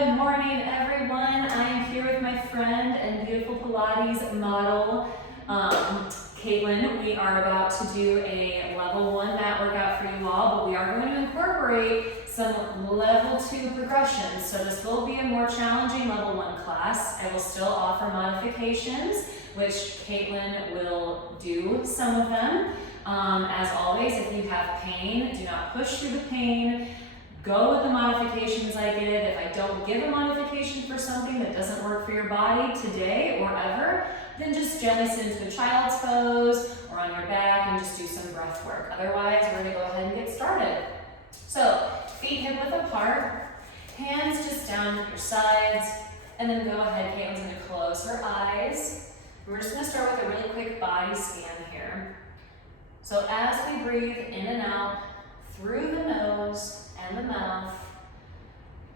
Good morning, everyone. I am here with my friend and beautiful Pilates model, Caitlin. We are about to do a level 1 mat workout for you all, but we are going to incorporate some level 2 progressions. So this will be a more challenging level 1 class. I will still offer modifications, which Caitlin will do some of them. As always, if you have pain, do not push through the pain. Go with the modifications I give. If I don't give a modification for something that doesn't work for your body today or ever, then just gently sit into a child's pose or on your back and just do some breath work. Otherwise, we're gonna go ahead and get started. So, feet hip width apart, hands just down your sides, and then go ahead, Caitlin's gonna close her eyes. We're just gonna start with a really quick body scan here. So as we breathe in and out through the nose and the mouth,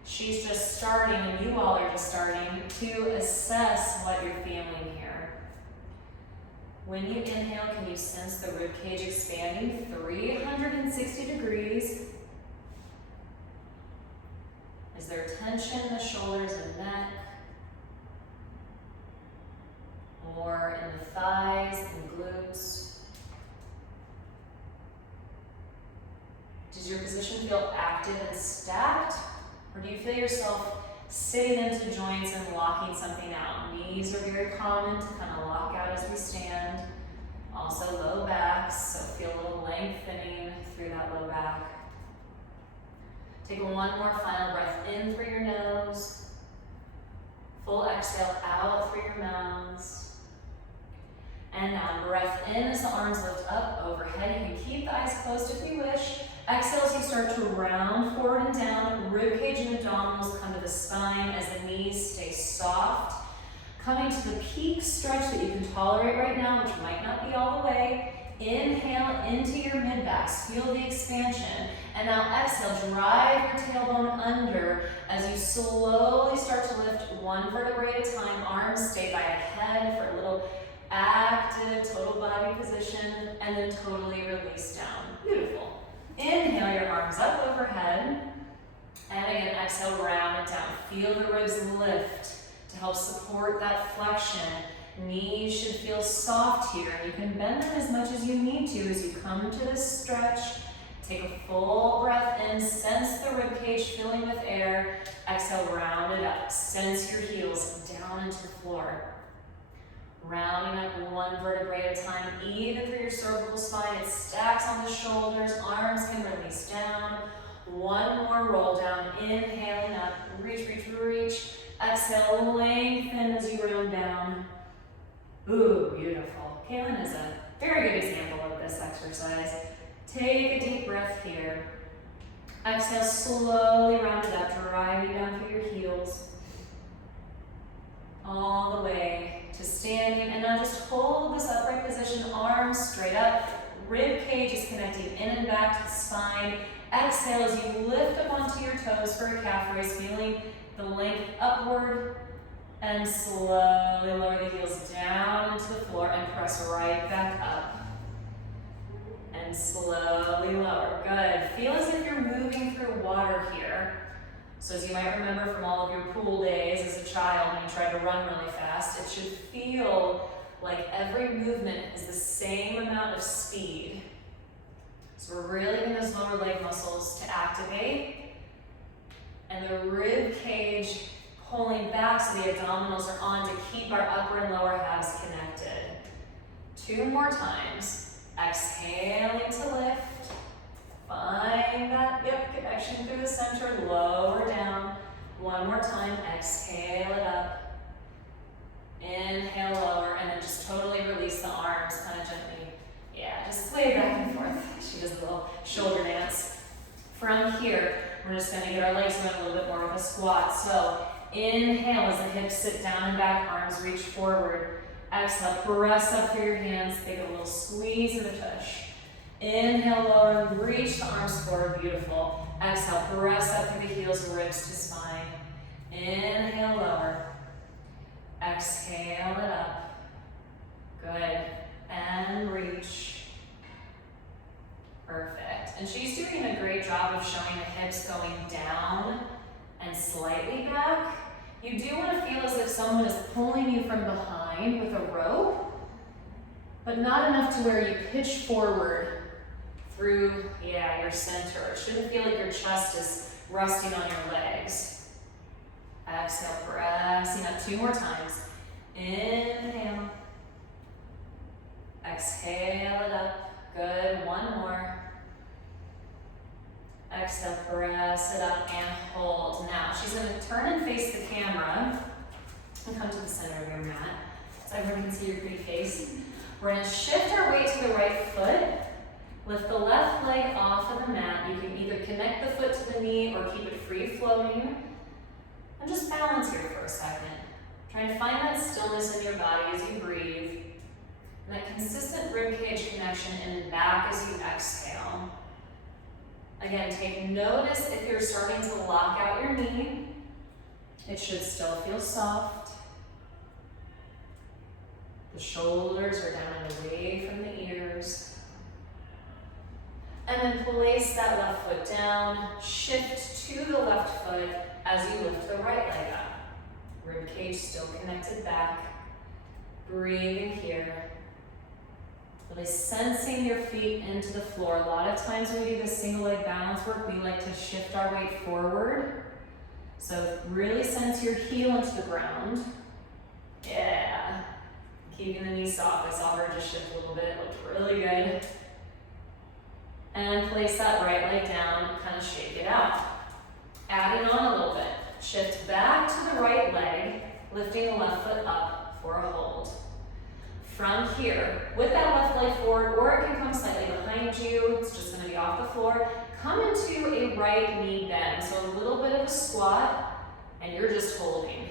she's just starting, and you all are just starting to assess what you're feeling here. When you inhale, can you sense the rib cage expanding 360 degrees? Is there tension in the shoulders and neck? Or in the thighs and glutes? Does your position feel active and stacked? Or do you feel yourself sitting into joints and locking something out? Knees are very common to kind of lock out as we stand. Also low backs, so feel a little lengthening through that low back. Take one more final breath in through your nose. Full exhale out through your mouths. And now breath in as the arms lift up overhead. You can keep the eyes closed if you wish. Exhale as you start to round forward and down. Rib cage and abdominals come to the spine as the knees stay soft. Coming to the peak stretch that you can tolerate right now, which might not be all the way. Inhale into your mid-backs. Feel the expansion. And now exhale, drive your tailbone under as you slowly start to lift one vertebrae at a time. Arms stay by the head for a little active total body position, and then totally release down. Beautiful. Inhale your arms up overhead, and again exhale, round it down. Feel the ribs lift to help support that flexion. Knees should feel soft here, and you can bend them as much as you need to as you come to this stretch. Take a full breath in, sense the rib cage filling with air. Exhale, round it up. Sense your heels down into the floor. Rounding up one vertebrae at a time, even through your cervical spine. It stacks on the shoulders, arms can release down. One more roll down, inhaling up, reach, reach, reach. Exhale, lengthen as you round down. Ooh, beautiful. Caitlin is a very good example of this exercise. Take a deep breath here. Exhale, slowly round it up, driving down through your heels. All the way to standing, and now just hold this upright position, arms straight up, rib cage is connecting in and back to the spine. Exhale as you lift up onto your toes for a calf raise, feeling the length upward, and slowly lower the heels down into the floor and press right back up. And slowly lower. Good. Feel as if you're moving through water here. So as you might remember from all of your pool days as a child when you tried to run really fast, it should feel like every movement is the same amount of speed. So we're really getting those lower leg muscles to activate, and the rib cage pulling back so the abdominals are on to keep our upper and lower halves connected. 2 more times. Exhaling to lift. Find that connection through the center, lower down. One more time, exhale it up. Inhale, lower, and then just totally release the arms, kind of gently. Yeah, just sway back and forth. She does a little shoulder dance. From here, we're just gonna get our legs going a little bit more with a squat. So inhale as the hips sit down and back, arms reach forward. Exhale, press up through your hands, take a little squeeze of the tush. Inhale, lower, reach the arms forward, beautiful. Exhale, press up through the heels, ribs to spine. Inhale, lower. Exhale it up. Good. And reach. Perfect. And she's doing a great job of showing the hips going down and slightly back. You do want to feel as if someone is pulling you from behind with a rope, but not enough to where you pitch forward through, your center. It shouldn't feel like your chest is resting on your legs. Exhale, pressing up 2 more times. Inhale. Exhale it up. Good, 1 more. Exhale, press it up and hold. Now, she's going to turn and face the camera and come to the center of your mat so everyone can see your pretty face. We're going to shift our weight to the right foot. Lift the left leg off of the mat. You can either connect the foot to the knee or keep it free floating. And just balance here for a second. Trying to find that stillness in your body as you breathe. And that consistent ribcage connection in and back as you exhale. Again, take notice if you're starting to lock out your knee. It should still feel soft. The shoulders are down and away from the ears. And then place that left foot down. Shift to the left foot as you lift the right leg up. Rib cage still connected back. Breathing here. Really sensing your feet into the floor. A lot of times when we do this single leg balance work, we like to shift our weight forward. So really sense your heel into the ground. Yeah. Keeping the knees soft. I saw her just shift a little bit. It looked really good. And place that right leg down and kind of shake it out. Add it on a little bit. Shift back to the right leg, lifting the left foot up for a hold. From here, with that left leg forward, or it can come slightly behind you, it's just gonna be off the floor, come into a right knee bend. So a little bit of a squat, and you're just holding.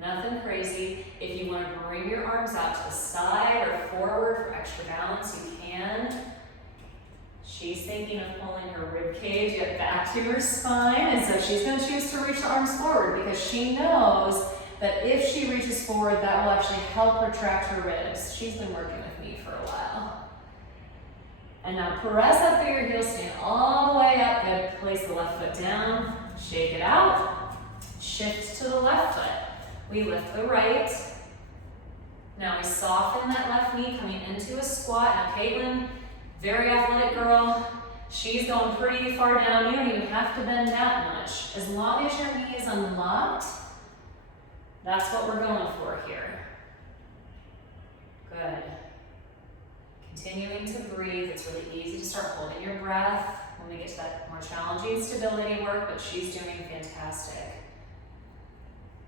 Nothing crazy. If you wanna bring your arms out to the side or forward for extra balance, you can. She's thinking of pulling her rib cage yet back to her spine, and so she's going to choose to reach the arms forward because she knows that if she reaches forward, that will actually help retract her ribs. She's been working with me for a while. And now press up through your heels, stand all the way up. Good. Place the left foot down, shake it out, shift to the left foot. We lift the right. Now we soften that left knee, coming into a squat. Now Caitlin, very athletic girl. She's going pretty far down. You don't even have to bend that much. As long as your knee is unlocked, that's what we're going for here. Good. Continuing to breathe. It's really easy to start holding your breath when we get to that more challenging stability work, but she's doing fantastic.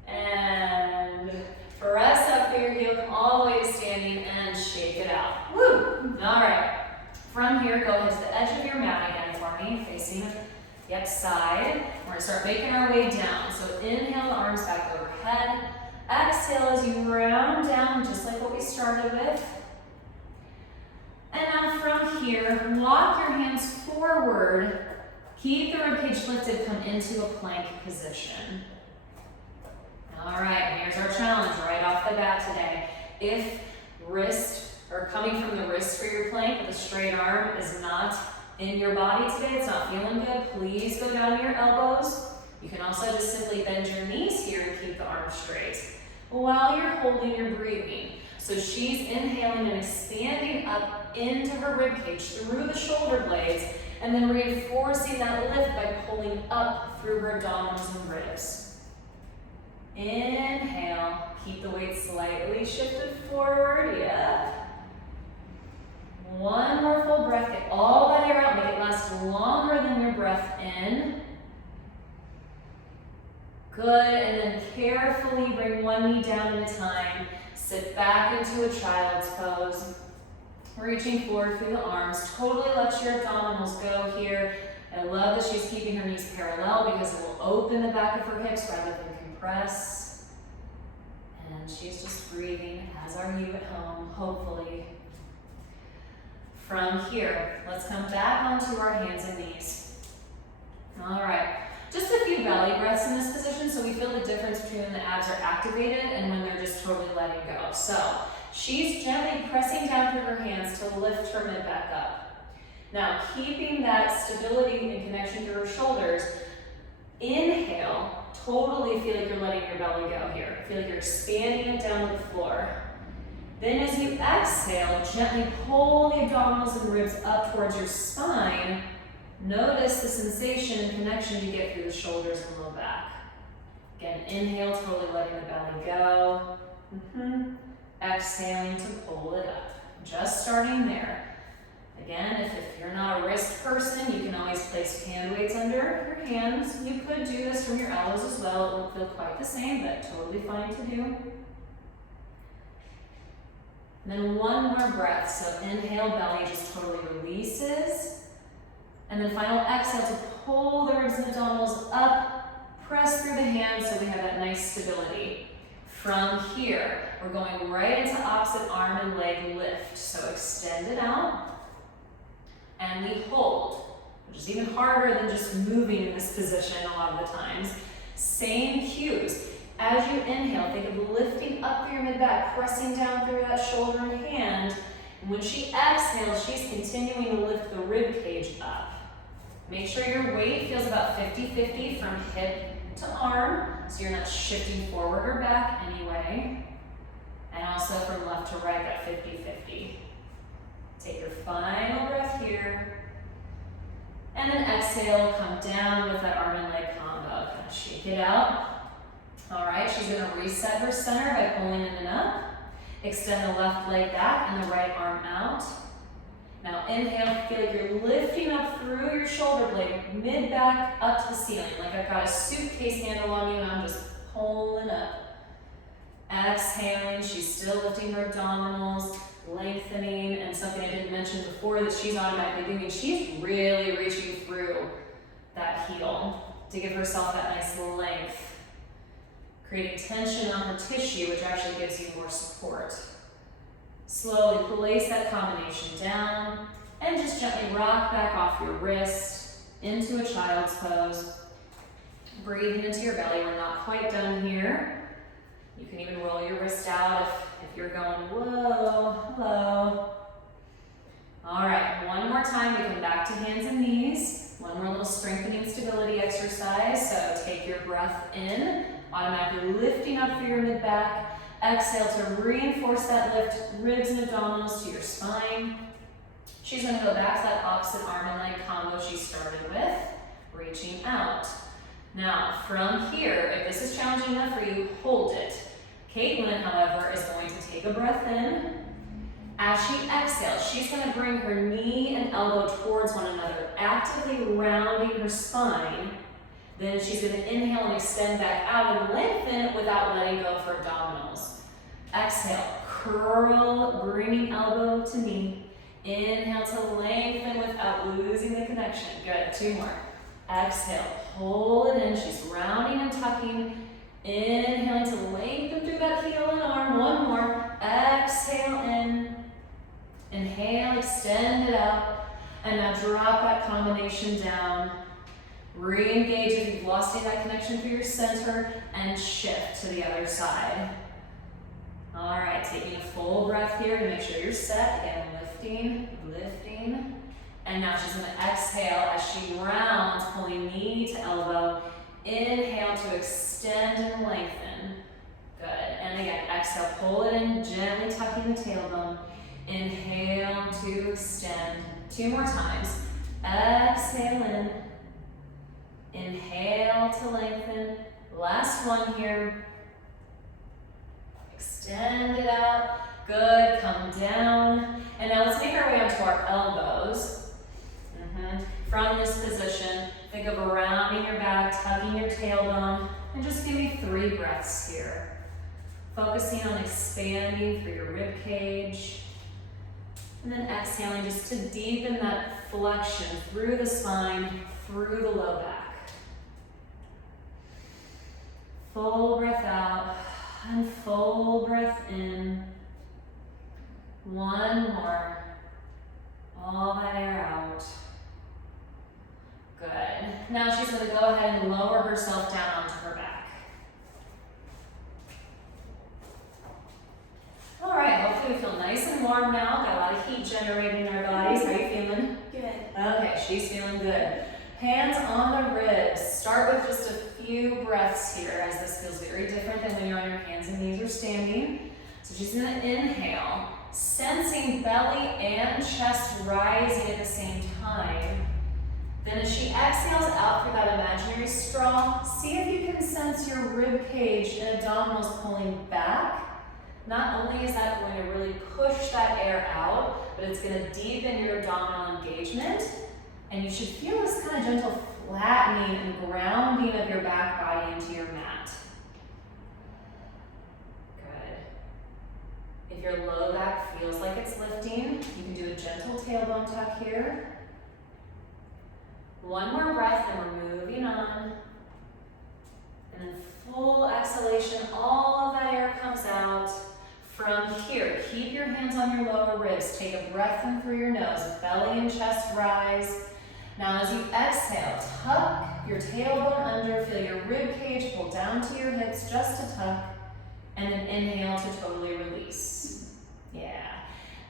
And press up through your heel, come all the way to standing and shake it out. Woo! All right. From here, go ahead to the edge of your mat again for me, facing the side. We're gonna start making our way down. So inhale, the arms back overhead. Exhale as you round down, just like what we started with. And now from here, walk your hands forward. Keep the ribcage lifted, come into a plank position. All right, here's our challenge right off the bat today. If wrist, or coming from the wrist for your plank with a straight arm is not in your body today, it's not feeling good, please go down to your elbows. You can also just simply bend your knees here and keep the arms straight while you're holding your breathing. So she's inhaling and expanding up into her ribcage through the shoulder blades, and then reinforcing that lift by pulling up through her abdominals and ribs. Inhale, keep the weight slightly shifted forward, yeah. One more full breath, get all that air out, make it last longer than your breath in. Good, and then carefully bring one knee down at a time. Sit back into a child's pose. Reaching forward through the arms, totally let your abdominals go here. I love that she's keeping her knees parallel because it will open the back of her hips rather than compress. And she's just breathing, as are you at home, hopefully. From here, let's come back onto our hands and knees. All right, just a few belly breaths in this position so we feel the difference between when the abs are activated and when they're just totally letting go. So she's gently pressing down through her hands to lift her mid back up. Now, keeping that stability and connection through her shoulders, inhale, Totally feel like you're letting your belly go here. Feel like you're expanding it down to the floor. Then as you exhale, gently pull the abdominals and ribs up towards your spine. Notice the sensation and connection you get through the shoulders and low back. Again, inhale, totally letting the belly go. Exhaling to pull it up. Just starting there. Again, if you're not a wrist person, you can always place hand weights under your hands. You could do this from your elbows as well. It won't feel quite the same, but totally fine to do. And then one more breath. So inhale, belly just totally releases. And then final exhale to pull the ribs and abdominals up, press through the hands so we have that nice stability. From here, we're going right into opposite arm and leg lift. So extend it out. And we hold, which is even harder than just moving in this position a lot of the times. Same cues. As you inhale, think of lifting up through your mid-back, pressing down through that shoulder and hand. And when she exhales, she's continuing to lift the rib cage up. Make sure your weight feels about 50-50 from hip to arm, so you're not shifting forward or back anyway. And also from left to right, that 50-50. Take your final breath here. And then exhale, come down with that arm and leg combo. Kind of shake it out. All right, she's gonna reset her center by pulling in and up. Extend the left leg back and the right arm out. Now inhale, feel like you're lifting up through your shoulder blade, mid-back up to the ceiling. Like I've got a suitcase handle on you and I'm just pulling up. Exhaling, she's still lifting her abdominals, lengthening, and something I didn't mention before that she's automatically doing, she's really reaching through that heel to give herself that nice length, creating tension on her tissue, which actually gives you more support. Slowly place that combination down and just gently rock back off your wrist into a child's pose. Breathing into your belly. We're not quite done here. You can even roll your wrist out if you're going whoa, low. All right, one more time. We come back to hands and knees. One more little strengthening stability exercise. So take your breath in, automatically lifting up through your mid-back. Exhale to reinforce that lift, ribs and abdominals to your spine. She's going to go back to that opposite arm and leg combo she started with, reaching out. Now, from here, if this is challenging enough for you, hold it. Caitlin, however, is going to take a breath in. As she exhales, she's going to bring her knee and elbow towards one another, actively rounding her spine. Then she's going to inhale and extend back out and lengthen without letting go of her abdominals. Exhale, curl, bringing elbow to knee. Inhale to lengthen without losing the connection. Good, two more. Exhale, pull it in. She's rounding and tucking. Inhaling to lengthen through that heel and arm. One more. Exhale in. Inhale, extend it out. And now drop that combination down. Re-engage if you've lost any of that connection through your center and shift to the other side. All right, taking a full breath here to make sure you're set. Again, lifting. And now she's gonna exhale as she rounds, pulling knee to elbow. Inhale to extend and lengthen. Good, and again, exhale, pull it in, gently tucking the tailbone. Inhale to extend. Two more times. Exhale in. Inhale to lengthen. Last one here. Extend it out. Good, come down. And now let's make our way onto our elbows. From this position, think of rounding your back, tucking your tailbone, and just give me 3 breaths here. Focusing on expanding through your rib cage. And then exhaling just to deepen that flexion through the spine, through the low back. Full breath out and full breath in. One more. All that air out. Good. Now she's going to go ahead and lower herself down onto her back. All right, hopefully we feel nice and warm now. Got a lot of heat generating in our bodies. How are you feeling? Good. Okay, she's feeling good. Hands on the ribs. Start with just a few breaths here, as this feels very different than when you're on your hands and knees or standing. So she's gonna inhale, sensing belly and chest rising at the same time. Then as she exhales out through that imaginary straw, see if you can sense your rib cage and abdominals pulling back. Not only is that going to really push that air out, but it's going to deepen your abdominal engagement. And you should feel this kind of gentle flattening and grounding of your back body into your mat. Good. If your low back feels like it's lifting, you can do a gentle tailbone tuck here. One more breath and we're moving on. And then full exhalation, all of that air comes out. From here, keep your hands on your lower ribs. Take a breath in through your nose. Belly and chest rise. Now as you exhale, tuck your tailbone under. Feel your rib cage pull down to your hips just a tuck. And then inhale to totally release. Yeah.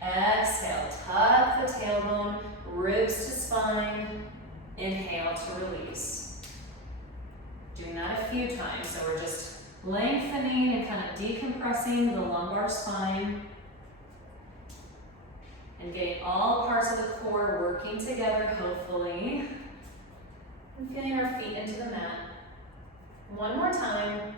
Exhale, tuck the tailbone, ribs to spine. Inhale to release. Doing that a few times. So we're just lengthening and kind of decompressing the lumbar spine. And getting all parts of the core working together, hopefully. And feeling our feet into the mat. One more time.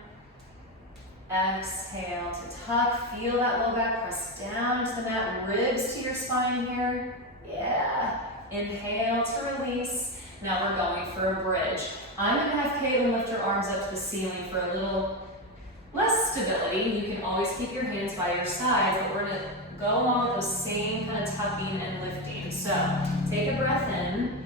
Exhale to tuck. Feel that low back press down into the mat. Ribs to your spine here. Yeah. Inhale to release. Now we're going for a bridge. I'm going to have Caitlin lift her arms up to the ceiling for a little less stability. You can always keep your hands by your sides, but we're going to go along with those same kind of tucking and lifting. So take a breath in.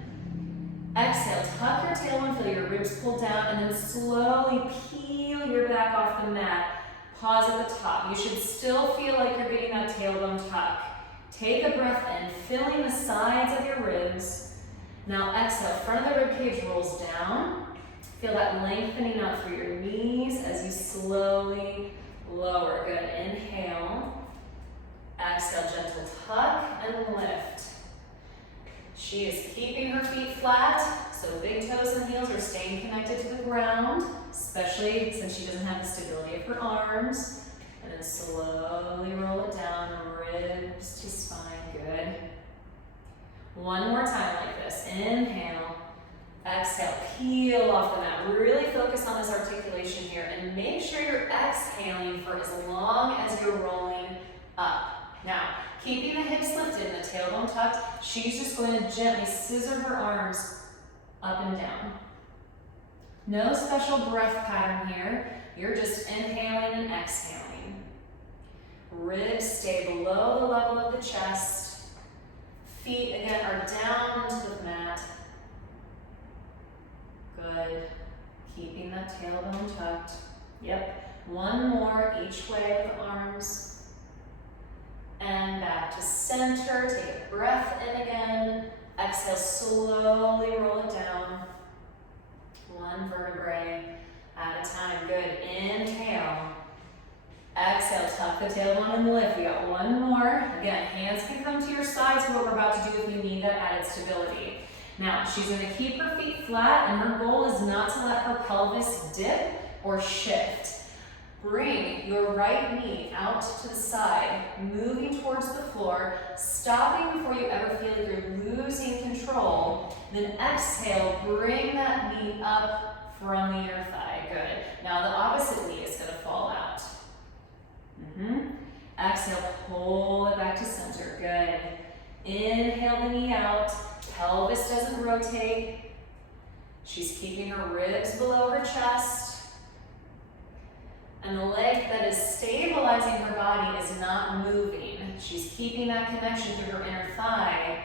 Exhale, tuck your tailbone, feel your ribs pull down, and then slowly peel your back off the mat. Pause at the top. You should still feel like you're getting that tailbone tuck. Take a breath in, filling the sides of your ribs. Now exhale, front of the rib cage rolls down. Feel that lengthening out through your knees as you slowly lower. Good, inhale. Exhale, gentle tuck and lift. She is keeping her feet flat, so big toes and heels are staying connected to the ground, especially since she doesn't have the stability of her arms. And then slowly roll it down, ribs to spine. Good. One more time like this. Inhale. Exhale. Peel off the mat. Really focus on this articulation here and make sure you're exhaling for as long as you're rolling up. Now, keeping the hips lifted and the tailbone tucked, she's just going to gently scissor her arms up and down. No special breath pattern here. You're just inhaling and exhaling. Ribs stay below the level of the chest. Feet, again, are down into the mat. Good. Keeping that tailbone tucked. Yep. One more each way with the arms. And back to center. Take a breath in again. Exhale, slowly roll it down. One vertebrae at a time. Good. Inhale. Exhale, tuck the tailbone and lift. We got one more. Again, hands can come to your sides for what we're about to do if you need that added stability. Now, she's going to keep her feet flat, and her goal is not to let her pelvis dip or shift. Bring your right knee out to the side, moving towards the floor, stopping before you ever feel like you're losing control. Then exhale, bring that knee up from the inner thigh. Good. Now, the opposite knee is going to fall out. Exhale, pull it back to center. Good. Inhale the knee out. Pelvis doesn't rotate. She's keeping her ribs below her chest. And the leg that is stabilizing her body is not moving. She's keeping that connection through her inner thigh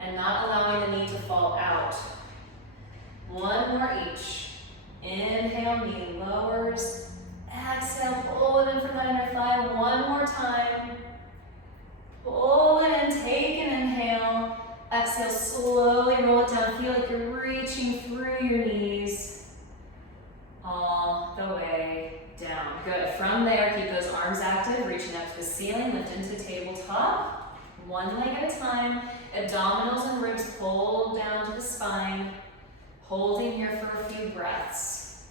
and not allowing the knee to fall out. One more each. Inhale, knee lowers. Exhale, pull it in from the inner thigh. One more time. Pull it in, take an inhale. Exhale, slowly roll it down. Feel like you're reaching through your knees all the way down. Good. From there, keep those arms active, reaching up to the ceiling, lift into tabletop. One leg at a time. Abdominals and ribs pull down to the spine. Holding here for a few breaths.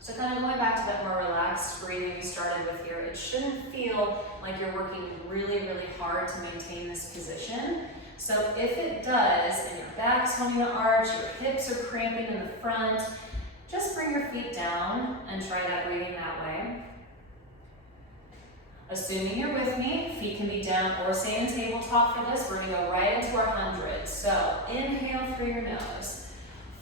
So kind of going back to that more relaxed breathing we started with here, it shouldn't feel like you're working really, really hard to maintain this position. So if it does, and your back's wanting to arch, your hips are cramping in the front, just bring your feet down and try that breathing that way. Assuming you're with me, feet can be down or stay in tabletop for this. We're gonna go right into our 100. So inhale through your nose.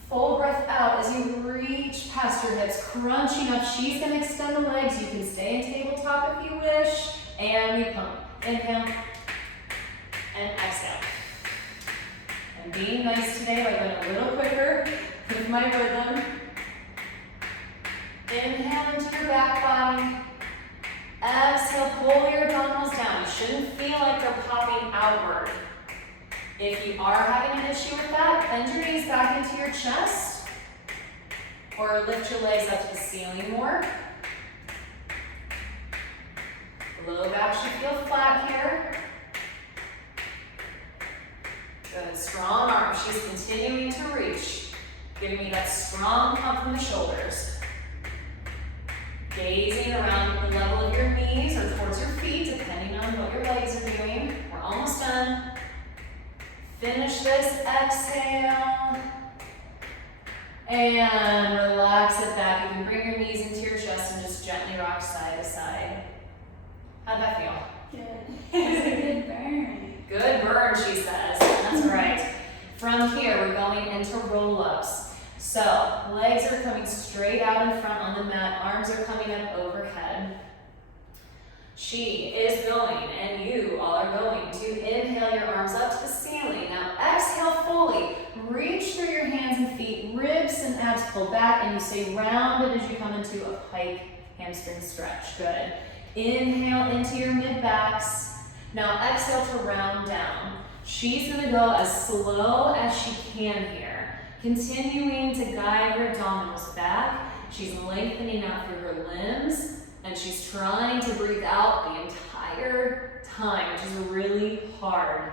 Full breath out as you reach past your hips, crunching up. She's gonna extend the legs. You can stay in tabletop if you wish. And we pump. Inhale and exhale. And being nice today, by going a little quicker with my rhythm. Inhale into your back body. Exhale, pull your abdominals down. You shouldn't feel like they're popping outward. If you are having an issue with that, bend your knees back into your chest or lift your legs up to the ceiling more. Low back should feel flat here. Good, strong arms. She's continuing to reach, giving me that strong pump from the shoulders. Gazing around the level of your knees or towards your feet, depending on what your legs are doing. We're almost done. Finish this, exhale. And relax it back. You can bring your knees into your chest and just gently rock side to side. How'd that feel? Good. It's a good burn. Good burn, she says. That's right. From here, we're going into roll-ups. So, legs are coming straight out in front on the mat, arms are coming up overhead. She is going, and you all are going to inhale your arms up to the ceiling. Now exhale fully, reach through your hands and feet, ribs and abs pull back, and you stay rounded as you come into a pike hamstring stretch. Good. Inhale into your mid-backs. Now exhale to round down. She's gonna go as slow as she can here. Continuing to guide her abdominals back. She's lengthening out through her limbs, and she's trying to breathe out the entire time, which is really hard.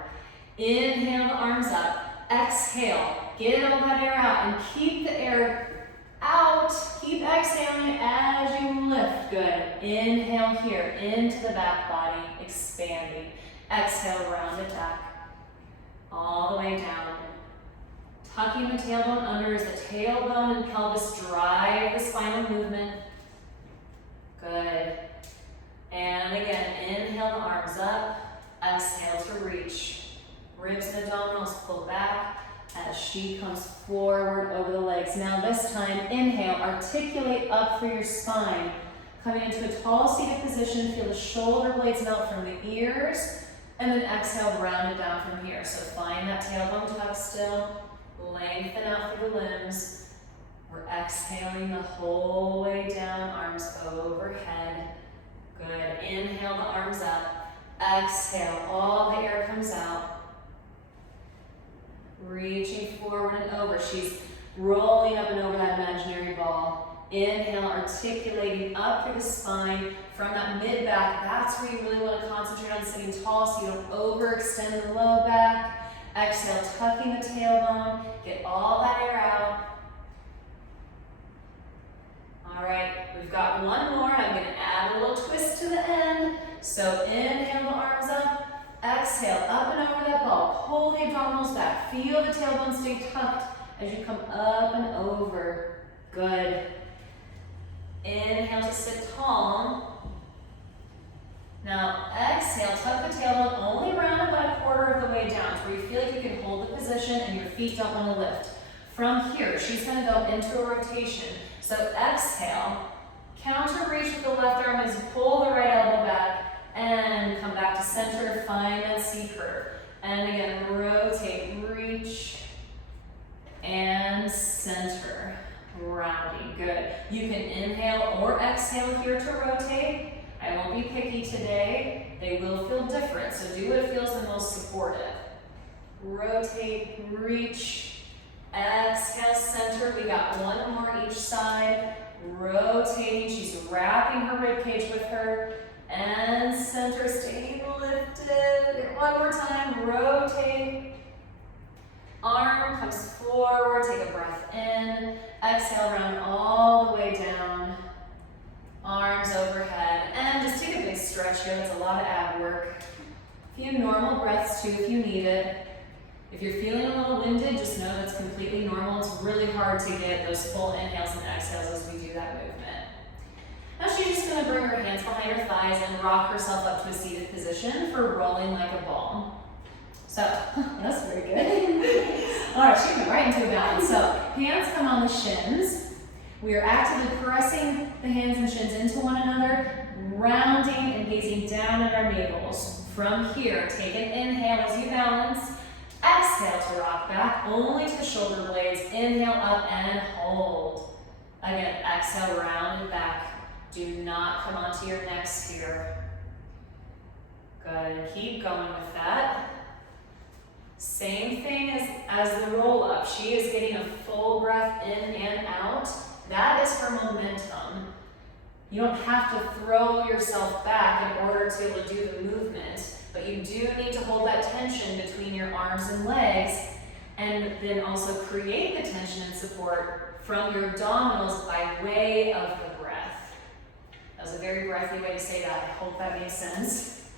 Inhale the arms up. Exhale. Get all that air out and keep the air out. Keep exhaling as you lift. Good. Inhale here into the back body, expanding. Exhale, round it back. All the way down. Tucking the tailbone under as the tailbone and pelvis drive the spinal movement. Good. And again, inhale the arms up. Exhale to reach. Ribs and abdominals pull back as she comes forward over the legs. Now this time, inhale, articulate up through your spine. Coming into a tall seated position, feel the shoulder blades melt from the ears. And then exhale, round it down from here. So find that tailbone tuck still. Lengthen out through the limbs. We're exhaling the whole way down, arms overhead. Good. Inhale the arms up. Exhale, all the air comes out. Reaching forward and over. She's rolling up and over that imaginary ball. Inhale, articulating up through the spine from that mid-back. That's where you really want to concentrate on sitting tall so you don't overextend the low back. Exhale, tucking the tailbone. Get all that air out. All right, we've got one more. I'm going to add a little twist to the end. So inhale the arms up. Exhale, up and over that ball. Pull the abdominals back. Feel the tailbone stay tucked as you come up and over. Good. Inhale to sit tall. Now exhale, tuck the tailbone only around about a quarter of the way down to where you feel like you can hold the position and your feet don't want to lift. From here, she's going to go into a rotation. So exhale, counter reach with the left arm as you pull the right elbow back and come back to center, find that C curve. And again, rotate, reach, and center, rounding, good. You can inhale or exhale here to rotate. I won't be picky today. They will feel different, so do what feels the most supportive. Rotate, reach, exhale, center. We got one more each side. Rotating, she's wrapping her ribcage with her. And center, staying lifted. One more time, rotate. Arm comes forward, take a breath in. Exhale, round all the way down. Arms overhead. And just take a big stretch here. That's a lot of ab work. A few normal breaths too if you need it. If you're feeling a little winded, just know that's completely normal. It's really hard to get those full inhales and exhales as we do that movement. Now she's just going to bring her hands behind her thighs and rock herself up to a seated position for rolling like a ball. So, that's very good. All right, she went right into a balance. So, hands come on the shins. We are actively pressing the hands and shins into one another, rounding and gazing down at our navels. From here, take an inhale as you balance. Exhale to rock back, only to the shoulder blades. Inhale up and hold. Again, exhale, round and back. Do not come onto your necks here. Good, and keep going with that. Same thing as the roll up. She is getting a full breath in and out. That is her momentum. You don't have to throw yourself back in order to be able to do the movement, but you do need to hold that tension between your arms and legs, and then also create the tension and support from your abdominals by way of the breath. That was a very breathy way to say that. I hope that makes sense.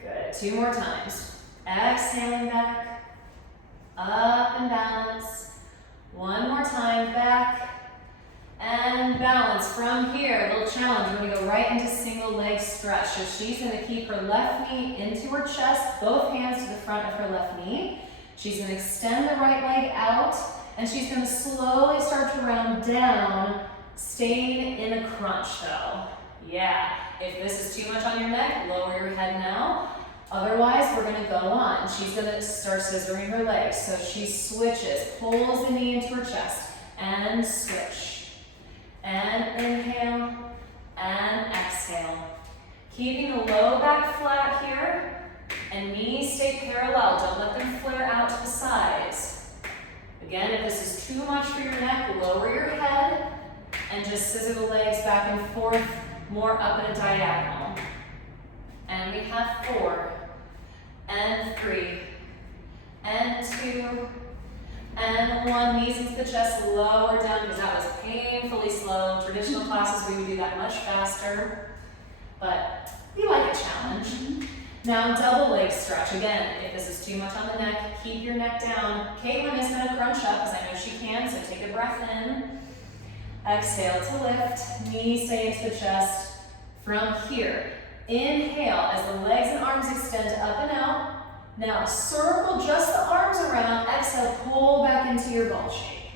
Good. 2 more times. Exhaling back, up and balance. 1 more time, back and balance. From here, a little challenge. We're going to go right into single leg stretch. So she's going to keep her left knee into her chest, both hands to the front of her left knee. She's going to extend the right leg out, and she's going to slowly start to round down, staying in a crunch though. Yeah, if this is too much on your neck, lower your head now. Otherwise, we're going to go on. She's going to start scissoring her legs. So she switches, pulls the knee into her chest, and switch. And inhale, and exhale. Keeping the low back flat here, and knees stay parallel. Don't let them flare out to the sides. Again, if this is too much for your neck, lower your head, and just scissor the legs back and forth, more up at a diagonal. And we have 4, and 3, and 2, and 1. Knees into the chest, lower down, because that was painfully slow. Traditional classes, we would do that much faster, but we like a challenge. Now, double leg stretch. Again, if this is too much on the neck, keep your neck down. Caitlin is going to crunch up, because I know she can, so take a breath in. Exhale to lift, knees stay into the chest. From here, inhale as the legs and arms extend up and out. Now circle just the arms around. Exhale, pull back into your ball shape.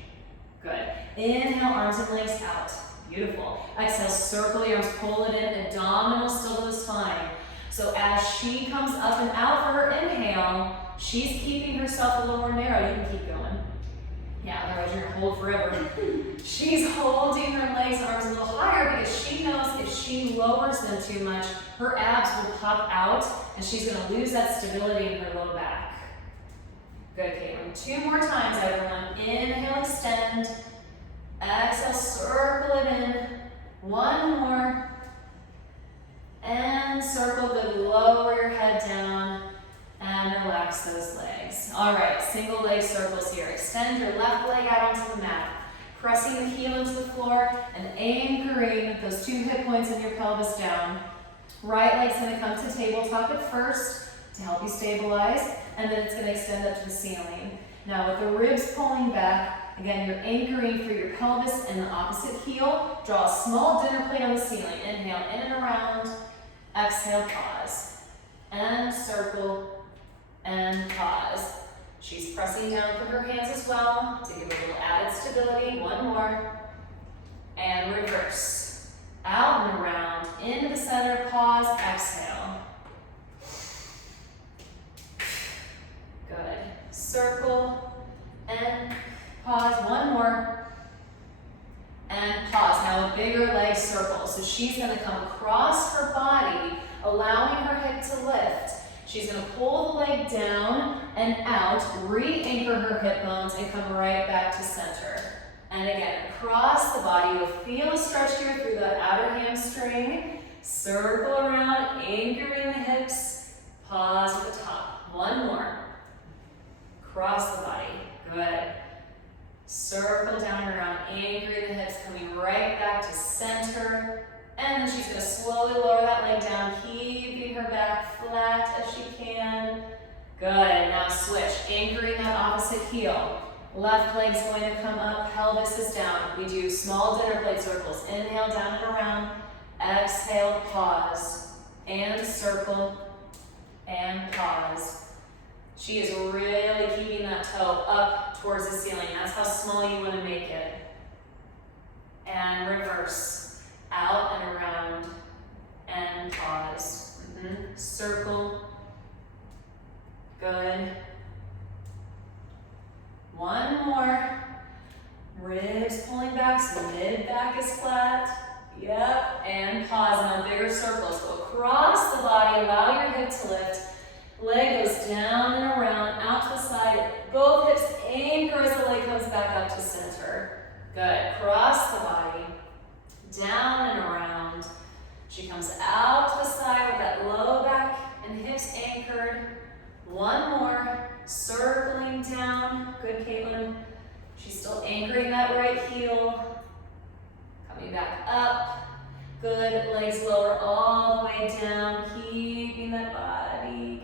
Good. Inhale, arms and legs out. Beautiful. Exhale, circle the arms, pull it in. Abdominal still to the spine. So as she comes up and out for her inhale, she's keeping herself a little more narrow. You can keep going. Yeah, otherwise you're gonna hold forever. She's holding her legs and arms a little higher because she knows if she lowers them too much, her abs will pop out and she's gonna lose that stability in her low back. Good, Caitlin. 2 more times, everyone. Inhale, extend. Exhale, circle it in. 1 more. And circle, good. Lower your head down. And relax those legs. All right, single leg circles here. Extend your left leg out onto the mat, pressing the heel into the floor and anchoring those 2 hip points in your pelvis down. Right leg's gonna come to tabletop at first to help you stabilize, and then it's gonna extend up to the ceiling. Now with the ribs pulling back, again, you're anchoring through your pelvis and the opposite heel. Draw a small dinner plate on the ceiling. Inhale, in and around. Exhale, pause. And circle. And pause. She's pressing down through her hands as well to give a little added stability. 1 more. And reverse. Out and around. Into the center. Pause. Exhale. Good. Circle. And pause. 1 more. And pause. Now a bigger leg circle. So she's going to come across her body, allowing her hip to lift. She's going to pull the leg down and out, re-anchor her hip bones, and come right back to center. And again, across the body, you'll feel a stretch here through the outer hamstring. Circle around, anchoring the hips. Pause at the top. 1 more. Cross the body. Good. Circle down and around, anchoring the hips, coming right back to center. And then she's going to slowly lower that leg down, keeping her back flat as she can. Good. Now switch, anchoring that opposite heel. Left leg's going to come up, pelvis is down. We do small dinner plate circles. Inhale, down and around. Exhale, pause. And circle. And pause. She is really keeping that toe up towards the ceiling. That's how small you want to make it. And reverse. Out and around. And pause. Circle. Good. One more. Ribs pulling back, so mid-back is flat. Yep. And pause on bigger circles. Go across the body, allow your hip to lift. Leg goes down and around, out to the side. Both hips anchor as the leg comes back up to center. Good. Cross the body, down and around. She comes out to the side with that low back and hips anchored. One more. Circling down. Good, Caitlin. She's still anchoring that right heel. Coming back up. Good. Legs lower all the way down. Keeping that body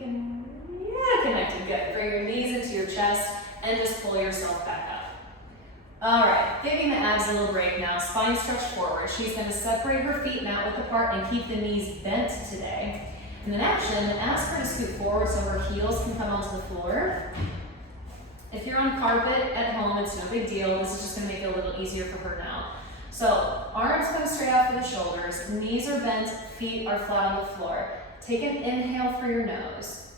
connected. Good. Bring your knees into your chest and just pull yourself back up. All right. Giving the abs a little break now. Spine stretch forward. She's going to separate her feet mat width apart and keep the knees bent today. And then ask her to scoot forward so her heels can come onto the floor. If you're on carpet at home, it's no big deal. This is just going to make it a little easier for her now. So arms come straight out for the shoulders, knees are bent, feet are flat on the floor. Take an inhale through your nose.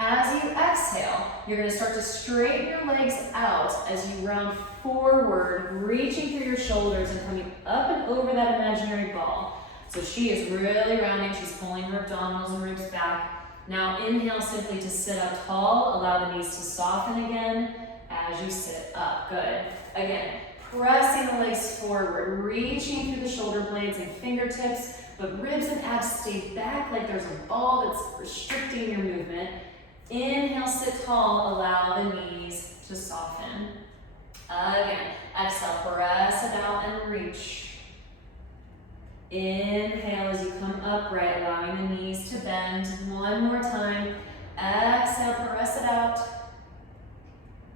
As you exhale, you're going to start to straighten your legs out as you round forward, reaching through your shoulders and coming up and over that imaginary ball. So she is really rounding, she's pulling her abdominals and ribs back. Now inhale simply to sit up tall, allow the knees to soften again as you sit up. Good. Again, pressing the legs forward, reaching through the shoulder blades and fingertips, but ribs and abs stay back like there's a ball that's restricting your movement. Inhale, sit tall, allow the knees to soften. Again, exhale, press it out and reach. Inhale as you come upright, allowing the knees to bend. One more time. Exhale, press it out.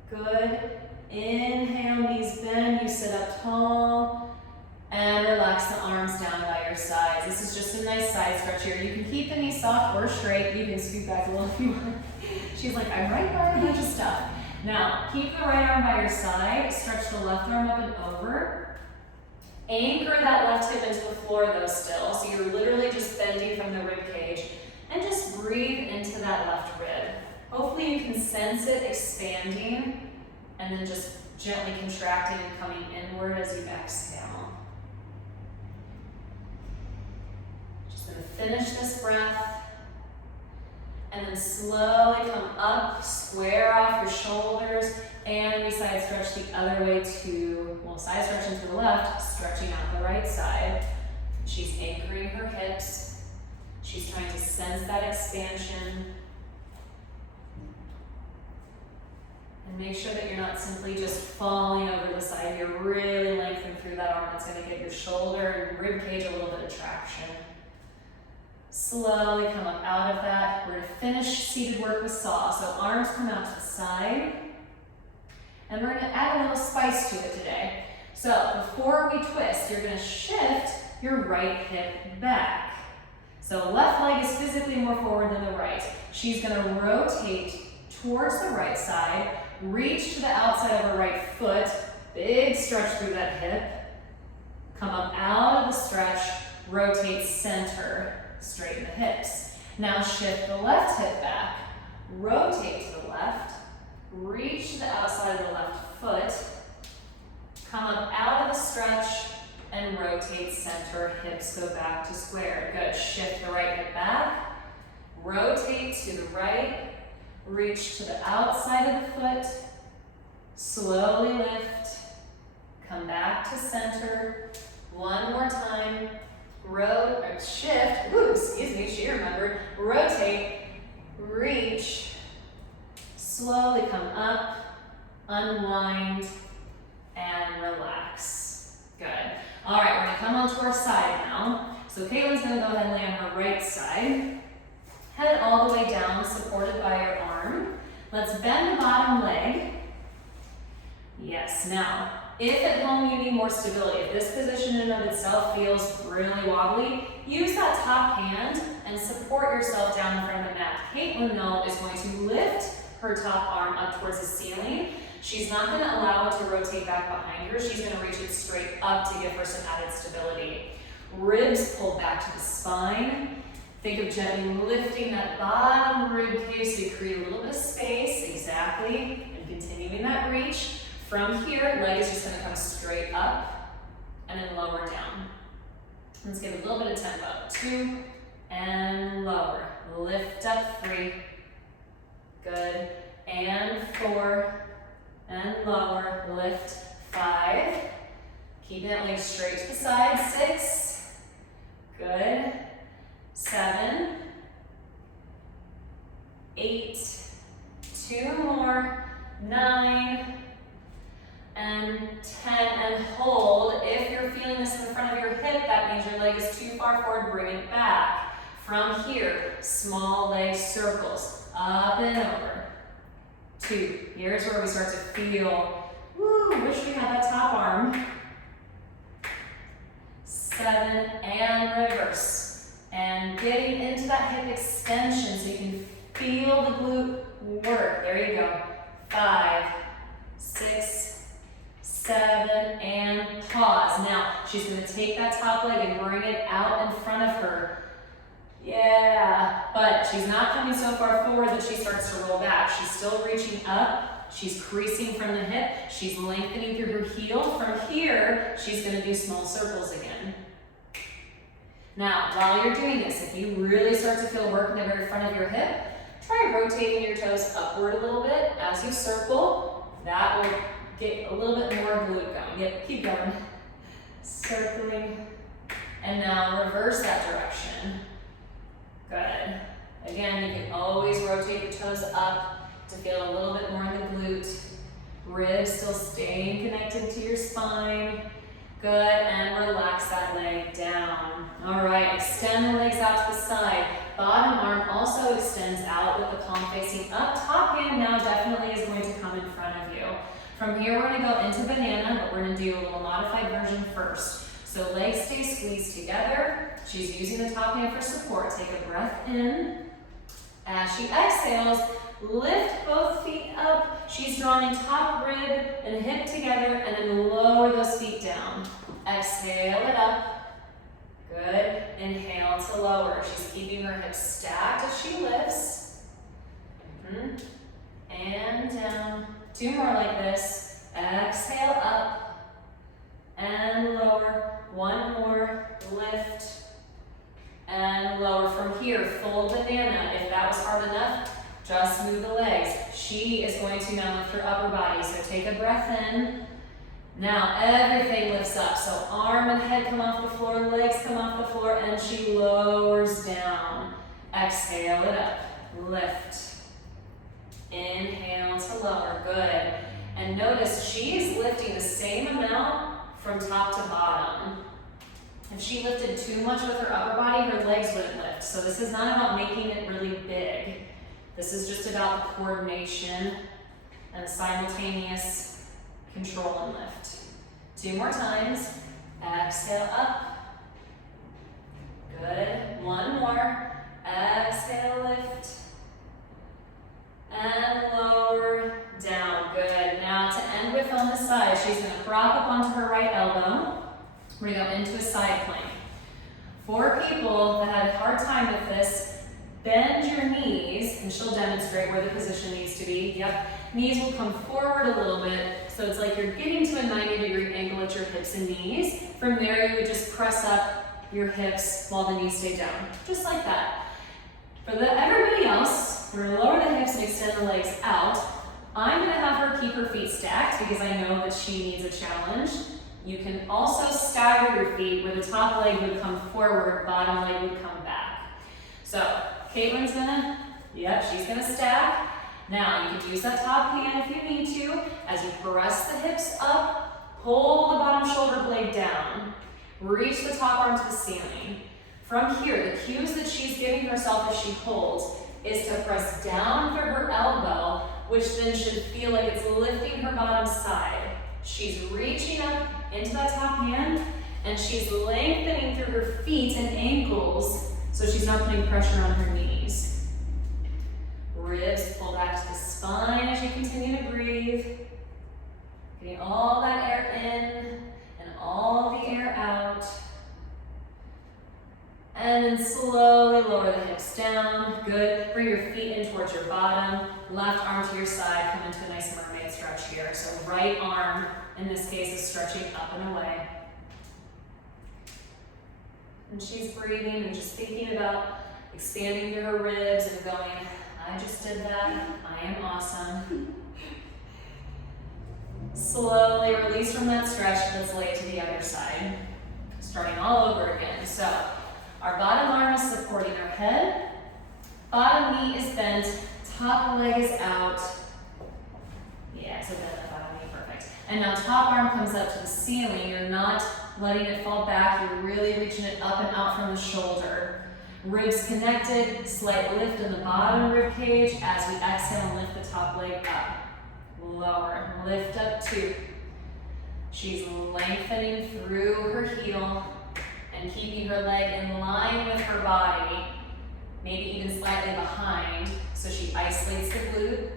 Good. Inhale, knees bend, you sit up tall. And relax the arms down by your sides. This is just a nice side stretch here. You can keep the knees soft or straight. You can scoot back a little if you want. She's like, I'm right by a bunch of stuff. Now, keep the right arm by your side. Stretch the left arm up and over. Anchor that left hip into the floor though still, so you're literally just bending from the rib cage, and just breathe into that left rib. Hopefully you can sense it expanding and then just gently contracting and coming inward as you exhale. Just gonna finish this breath and then slowly come up, square off your shoulders, and we side stretch the other way to, well, side stretching to the left, stretching out the right side. She's anchoring her hips. She's trying to sense that expansion. And make sure that you're not simply just falling over the side. You're really lengthening through that arm. It's going to get your shoulder and rib cage a little bit of traction. Slowly come up out of that. We're going to finish seated work with saw. So arms come out to the side. And we're going to add a little spice to it today. So before we twist, you're going to shift your right hip back. So left leg is physically more forward than the right. She's going to rotate towards the right side, reach to the outside of her right foot, big stretch through that hip, come up out of the stretch, rotate center, straighten the hips. Now shift the left hip back, rotate to the left, reach to the outside of the left foot, come up out of the stretch, and rotate center, hips go back to square. Good, shift the right hip back, rotate to the right, reach to the outside of the foot, slowly lift, come back to center, one more time, shift, she remembered, rotate, reach, Slowly come up, unwind, and relax. Good. All right, we're gonna come onto our side now. So Caitlin's gonna go ahead and lay on her right side. Head all the way down, supported by your arm. Let's bend the bottom leg. Yes, now, if at home you need more stability, if this position in and of itself feels really wobbly, use that top hand and support yourself down in front of the mat. Caitlin, though, is going to lift her top arm up towards the ceiling. She's not going to allow it to rotate back behind her. She's going to reach it straight up to give her some added stability. Ribs pulled back to the spine. Think of gently lifting that bottom rib cage so you create a little bit of space, exactly, and continuing that reach. From here, leg is just going to come straight up and then lower down. Let's give a little bit of tempo. 2 and lower. Lift up, 3. Good. And 4 and lower. Lift, 5. Keeping that leg straight to the side. 6. Good. 7. 8. 2 more. 9. And 10, and hold. If you're feeling this in the front of your hip, that means your leg is too far forward, bring it back. From here, small leg circles, up and over. 2, here's where we start to feel, woo, wish we had that top arm. 7, and reverse. And getting into that hip extension so you can feel the glute work. There you go. 5, 6, 7, and pause. Now, she's going to take that top leg and bring it out in front of her. Yeah, but she's not coming so far forward that she starts to roll back. She's still reaching up. She's creasing from the hip. She's lengthening through her heel. From here, she's going to do small circles again. Now, while you're doing this, if you really start to feel work in the very front of your hip, try rotating your toes upward a little bit as you circle. That will get a little bit more glute going. Yep, keep going. Circling. And now reverse that direction. Good. Again, you can always rotate the toes up to feel a little bit more in the glute. Ribs still staying connected to your spine. Good, and relax that leg down. All right, extend the legs out to the side. Bottom arm also extends out with the palm facing up. Top hand now definitely is going to come in front of you. From here, we're going to go into banana, but we're going to do a little modified version first. So legs stay squeezed together. She's using the top hand for support. Take a breath in. As she exhales, lift both feet up. She's drawing top rib and hip together, and then lower those feet down. Exhale it up. Good. Inhale to lower. She's keeping her hips stacked as she lifts. And down. 2 more like this. Exhale up and lower. 1 more. Lift and lower. From here, full banana. If that was hard enough, just move the legs. She is going to now lift her upper body. So take a breath in. Now everything lifts up. So arm and head come off the floor, legs come off the floor, and she lowers down. Exhale it up. Lift. Inhale to lower. Good. And notice she is lifting the same amount from top to bottom. If she lifted too much with her upper body, her legs wouldn't lift. So this is not about making it really big. This is just about the coordination and simultaneous control and lift. 2 more times. Exhale up. Good. 1 more. Exhale, lift. And lower down. Good. Now to end with on the side, she's going to prop up onto her right elbow. We're going to go into a side plank. For people that had a hard time with this, bend your knees, and she'll demonstrate where the position needs to be. Yep. Knees will come forward a little bit, so it's like you're getting to a 90-degree angle at your hips and knees. From there, you would just press up your hips while the knees stay down, just like that. For everybody else, we're going to lower the hips and extend the legs out. I'm going to have her keep her feet stacked because I know that she needs a challenge. You can also stagger your feet where the top leg would come forward, bottom leg would come back. So Caitlin's gonna, she's gonna stack. Now, you can use that top hand if you need to. As you press the hips up, pull the bottom shoulder blade down. Reach the top arm to the ceiling. From here, the cues that she's giving herself as she holds is to press down through her elbow, which then should feel like it's lifting her bottom side. She's reaching up into that top hand, and she's lengthening through her feet and ankles, so she's not putting pressure on her knees. Ribs pull back to the spine as you continue to breathe. Getting all that air in and all the air out. And then slowly lower the hips down. Good. Bring your feet in towards your bottom. Left arm to your side. Come into a nice mermaid stretch here. So right arm, in this case, is stretching up and away. And she's breathing and just thinking about expanding through her ribs and going, I just did that. I am awesome. Slowly release from that stretch. Let's lay to the other side. Starting all over again. So our bottom arm is supporting our head. Bottom knee is bent. Top leg is out. Yeah, so bend the bottom knee, perfect. And now top arm comes up to the ceiling. You're not letting it fall back. You're really reaching it up and out from the shoulder. Ribs connected, slight lift in the bottom rib cage as we exhale and lift the top leg up. Lower, lift up 2. She's lengthening through her heel and keeping her leg in line with her body, maybe even slightly behind, so she isolates the glute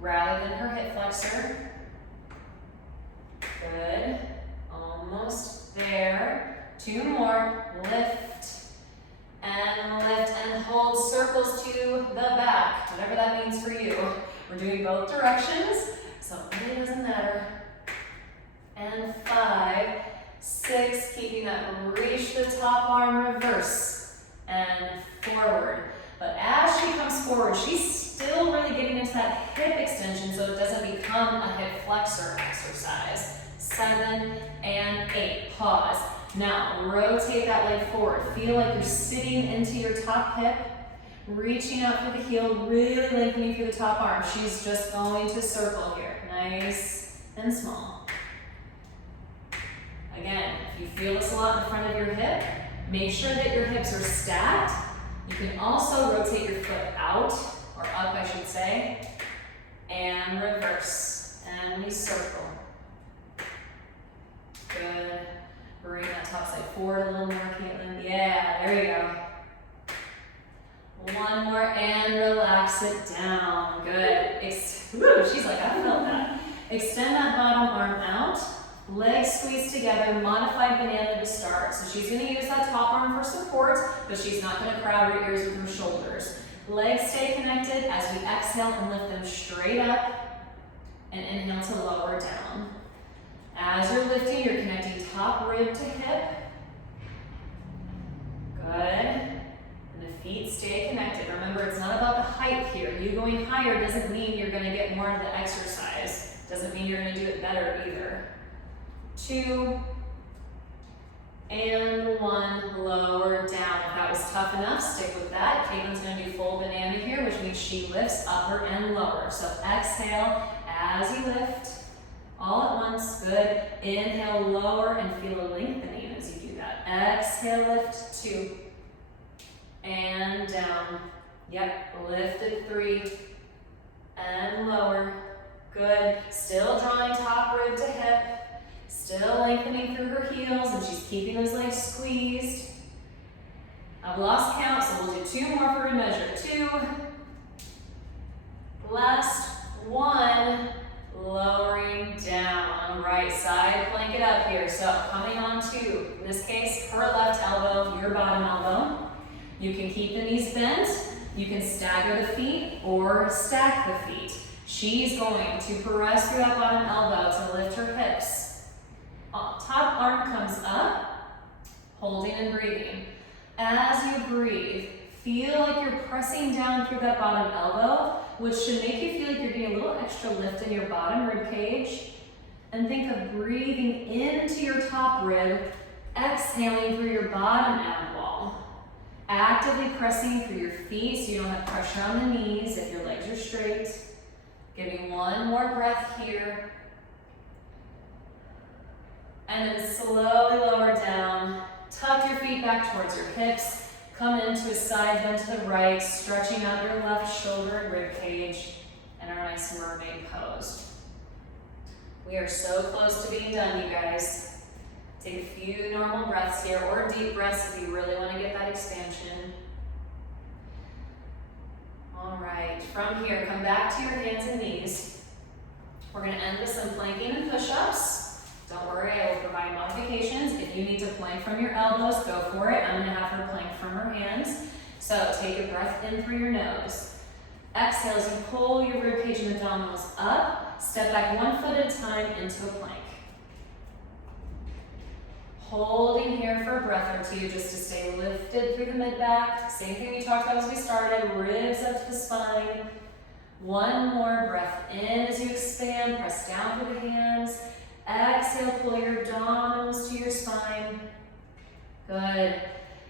rather than her hip flexor. Good, almost there. 2 more, lift and hold circles to the back, whatever that means for you. We're doing both directions, so it really doesn't matter. And 5, 6, keeping that reach the top arm, reverse and forward. But as she comes forward, she's still really getting into that hip extension so it doesn't become a hip flexor exercise. 7 and 8, pause. Now, rotate that leg forward. Feel like you're sitting into your top hip, reaching out through the heel, really lengthening through the top arm. She's just going to circle here, nice and small. Again, if you feel this a lot in the front of your hip, make sure that your hips are stacked. You can also rotate your foot out, or up I should say, and reverse, and we circle. Good. Bring that top side forward a little more, Caitlin. Yeah, there you go. 1 more, and relax it down. Good. Woo, she's like, I felt that. Extend that bottom arm out. Legs squeeze together, modified banana to start. So she's gonna use that top arm for support, but she's not gonna crowd her ears with her shoulders. Legs stay connected as we exhale and lift them straight up, and inhale to lower down. As you're lifting, you're connecting top rib to hip. Good. And the feet stay connected. Remember, it's not about the height here. You going higher doesn't mean you're gonna get more of the exercise. Doesn't mean you're gonna do it better either. 2 and 1, lower down. If that was tough enough, stick with that. Caitlin's gonna do full banana here, which means she lifts upper and lower. So exhale as you lift, all at once, good. Inhale, lower, and feel a lengthening as you do that. Exhale, lift 2, and down. Yep, lifted 3, and lower. Good, still drawing top rib to hip. Still lengthening through her heels, and she's keeping those legs squeezed. I've lost count, so we'll do 2 more for a measure. 2. Last 1. Lowering down. Right side, plank it up here. So coming on to, in this case, her left elbow, your bottom elbow. You can keep the knees bent. You can stagger the feet or stack the feet. She's going to press through that bottom elbow to lift her hips. Top arm comes up, holding and breathing. As you breathe, feel like you're pressing down through that bottom elbow, which should make you feel like you're getting a little extra lift in your bottom rib cage. And think of breathing into your top rib, exhaling through your bottom ab wall. Actively pressing through your feet so you don't have pressure on the knees if your legs are straight. Give me one more breath here. And then slowly lower down. Tuck your feet back towards your hips. Come into a side bend to the right, stretching out your left shoulder and rib cage, and our nice mermaid pose. We are so close to being done, you guys. Take a few normal breaths here, or deep breaths if you really want to get that expansion. All right, from here, come back to your hands and knees. We're going to end with some planking and push-ups. Don't worry, I will provide modifications. If you need to plank from your elbows, go for it. I'm going to have her plank from her hands. So take a breath in through your nose. Exhale as you pull your ribcage and abdominals up. Step back 1 foot at a time into a plank. Holding here for a breath or two just to stay lifted through the mid-back. Same thing we talked about as we started, ribs up to the spine. One more breath in as you expand, press down through the hands. Exhale, pull your abdominals to your spine. Good.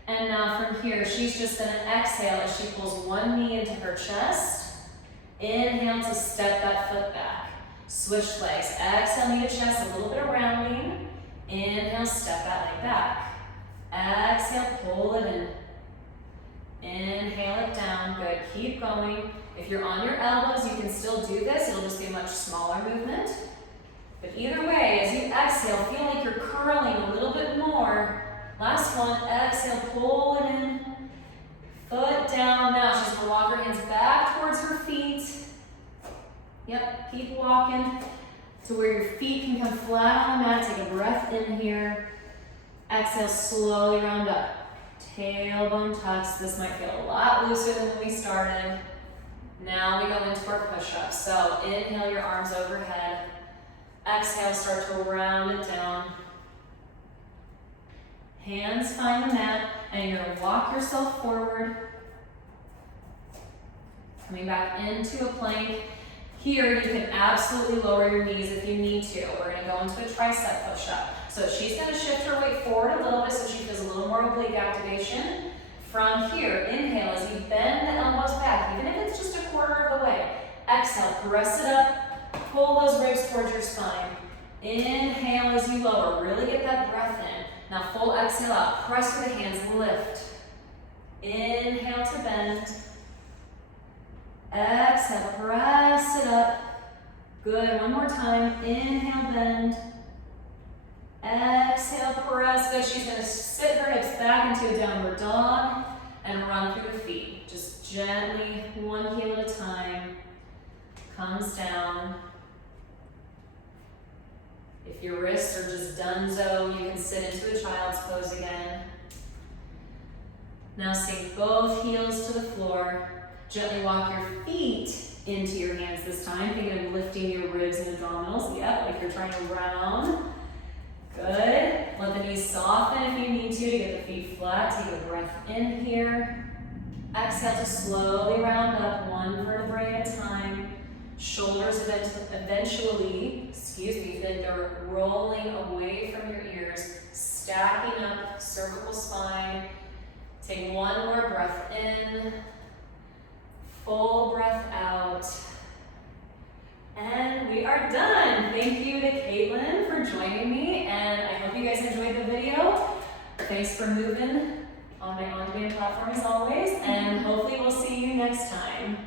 And now from here, she's just going to exhale as she pulls one knee into her chest. Inhale to step that foot back. Switch legs. Exhale, knee to chest, a little bit of rounding. Inhale, step that leg back. Exhale, pull it in. Inhale it down. Good. Keep going. If you're on your elbows, you can still do this. It'll just be a much smaller movement. But either way, as you exhale, feel like you're curling a little bit more. Last one, exhale, pull it in. Foot down. Now she's going to walk her hands back towards her feet. Yep, keep walking to where your feet can come flat on the mat. Take a breath in here. Exhale, slowly round up. Tailbone tucks. This might feel a lot looser than when we started. Now we go into our push-ups. So inhale your arms overhead. Exhale, start to round it down. Hands find the mat, and you're going to walk yourself forward. Coming back into a plank. Here, you can absolutely lower your knees if you need to. We're going to go into a tricep push-up. So she's going to shift her weight forward a little bit so she feels a little more oblique activation. From here, inhale as you bend the elbows back, even if it's just a quarter of the way. Exhale, press it up. Pull those ribs towards your spine. Inhale as you lower. Really get that breath in. Now full exhale out. Press through the hands. Lift. Inhale to bend. Exhale. Press it up. Good. One more time. Inhale, bend. Exhale, press. Good. She's going to sit her hips back into a downward dog and run through the feet. Just gently, one heel at a time. Comes down. If your wrists are just donezo, you can sit into a child's pose again. Now sink both heels to the floor. Gently walk your feet into your hands this time. Thinking of lifting your ribs and abdominals. Yep, like you're trying to round. Good. Let the knees soften if you need to get the feet flat. Take a breath in here. Exhale to slowly round up, one vertebrae at a time. Shoulders eventually, they're rolling away from your ears, stacking up, cervical spine. Take one more breath in, full breath out, and we are done. Thank you to Caitlin for joining me, and I hope you guys enjoyed the video. Thanks for moving on my on-demand platform as always, and hopefully we'll see you next time.